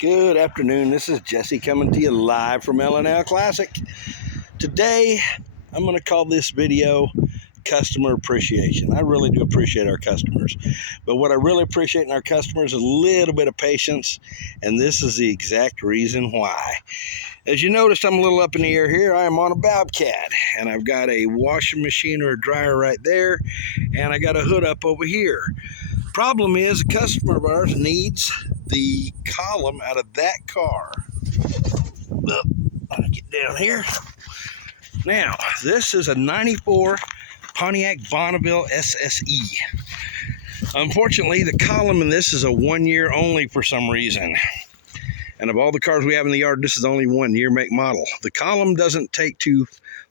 Good afternoon. This is Jesse coming to you live from L&L Classic. Today, I'm going to call this video Customer Appreciation. I really do appreciate our customers. But what I really appreciate in our customers is a little bit of patience, and this is the exact reason why. As you noticed, I'm a little up in the air here. I am on a Bobcat, and I've got a washing machine or a dryer right there, and I got a hood up over here. Problem is, a customer of ours needs the column out of that car. Let me get down here. Now, this is a 94 Pontiac Bonneville SSE. Unfortunately, the column in this is a 1 year only for some reason. And of all the cars we have in the yard, this is only 1 year make model. The column doesn't take too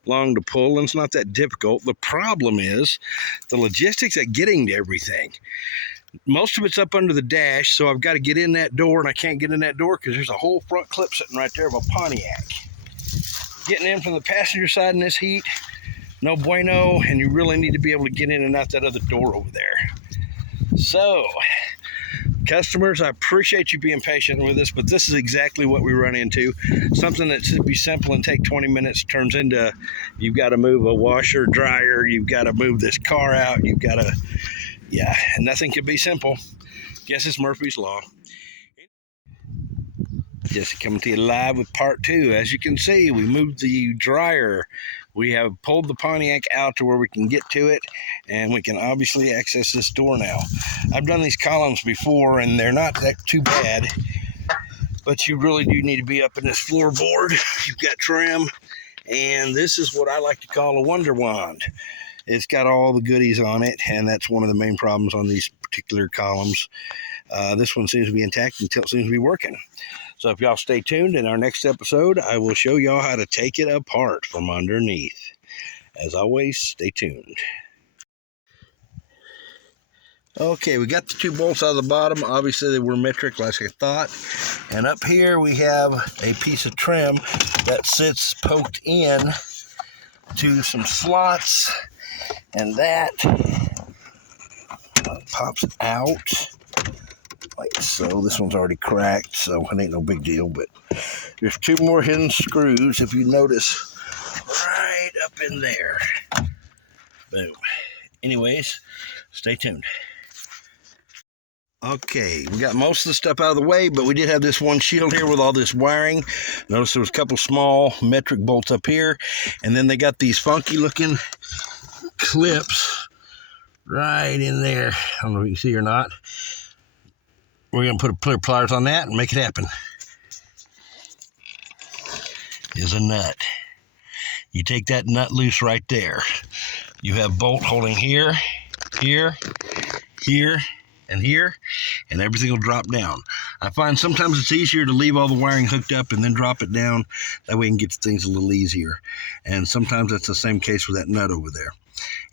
long to pull, and it's not that difficult. The problem is the logistics at getting to everything. Most of it's up under the dash, so I've got to get in that door, and I can't get in that door because there's a whole front clip sitting right there of a Pontiac. Getting in from the passenger side in this heat, no bueno, and you really need to be able to get in and out that other door over there. So, customers, I appreciate you being patient with us, but this is exactly what we run into. Something that should be simple and take 20 minutes turns into you've got to move a washer, dryer, you've got to move this car out, you've got to, yeah, nothing can be simple. Guess it's Murphy's Law. Jesse coming to you live with part 2. As you can see, we moved the dryer. We have pulled the Pontiac out to where we can get to it, and we can obviously access this door now. I've done these columns before, and they're not that too bad, but you really do need to be up in this floorboard. You've got trim, and this is what I like to call a wonder wand. It's got all the goodies on it, and that's one of the main problems on these particular columns. This one seems to be intact until it seems to be working. So if y'all stay tuned, in our next episode, I will show y'all how to take it apart from underneath. As always, stay tuned. Okay, we got the 2 bolts out of the bottom. Obviously, they were metric like I thought. And up here, we have a piece of trim that sits poked in to some slots. And that pops out. Like so. This one's already cracked, so it ain't no big deal, but there's 2 more hidden screws, if you notice, right up in there. Boom. Anyways, stay tuned. Okay, we got most of the stuff out of the way, but we did have this one shield here with all this wiring. Notice there was a couple small metric bolts up here, and then they got these funky looking clips right in there. I don't know if you can see or not. We're going to put a pair of pliers on that and make it happen. Here's a nut. You take that nut loose right there. You have bolt holding here, here, here, and here, and everything will drop down. I find sometimes it's easier to leave all the wiring hooked up and then drop it down. That way you can get things a little easier. And sometimes that's the same case with that nut over there.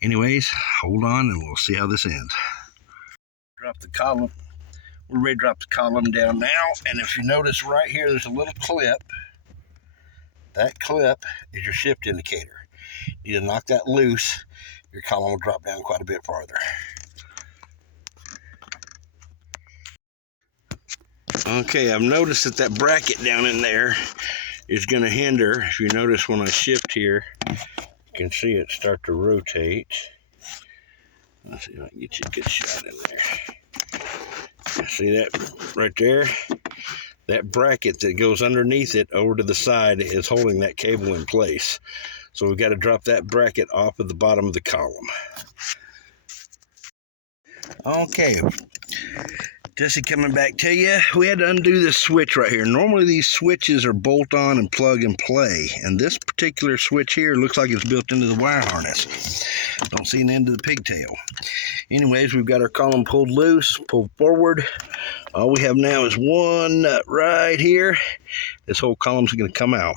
Anyways, hold on and we'll see how this ends. Drop the column. We're ready to drop the column down now, and if you notice right here, there's a little clip. That clip is your shift indicator. You need to knock that loose, your column will drop down quite a bit farther. Okay, I've noticed that bracket down in there is going to hinder. If you notice when I shift here, you can see it start to rotate. Let's see if I can get you a good shot in there. See that right there? That bracket that goes underneath it over to the side is holding that cable in place. So we've got to drop that bracket off of the bottom of the column. Okay, Jesse coming back to you. We had to undo this switch right here. Normally these switches are bolt on and plug and play, and this particular switch here looks like it's built into the wire harness. Don't see an end to the pigtail. Anyways, we've got our column pulled loose, pulled forward. All we have now is one nut right here. This whole column's going to come out.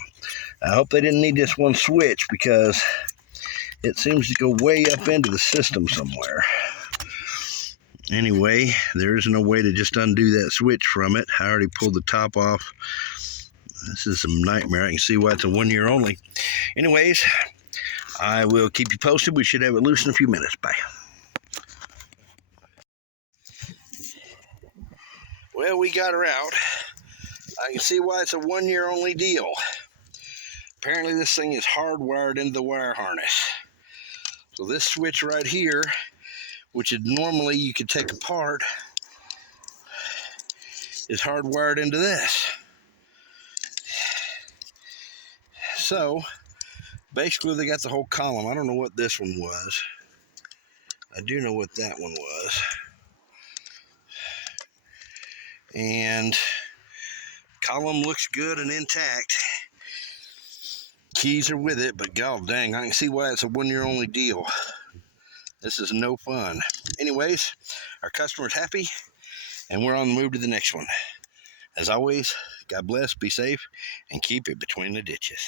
I hope they didn't need this one switch because it seems to go way up into the system somewhere. Anyway, there is no way to just undo that switch from it. I already pulled the top off. This is some nightmare. I can see why it's a 1 year only. Anyways, I will keep you posted. We should have it loose in a few minutes. Bye. Well, we got her out. I can see why it's a 1 year only deal. Apparently this thing is hardwired into the wire harness. So this switch right here, which is normally you could take apart, is hardwired into this. So basically they got the whole column. I don't know what this one was. I do know what that one was. And column looks good and intact. Keys are with it, but god dang, I can see why it's a 1 year only deal. This is no fun. Anyways, our customer's happy, and we're on the move to the next one. As always, God bless, be safe, and keep it between the ditches.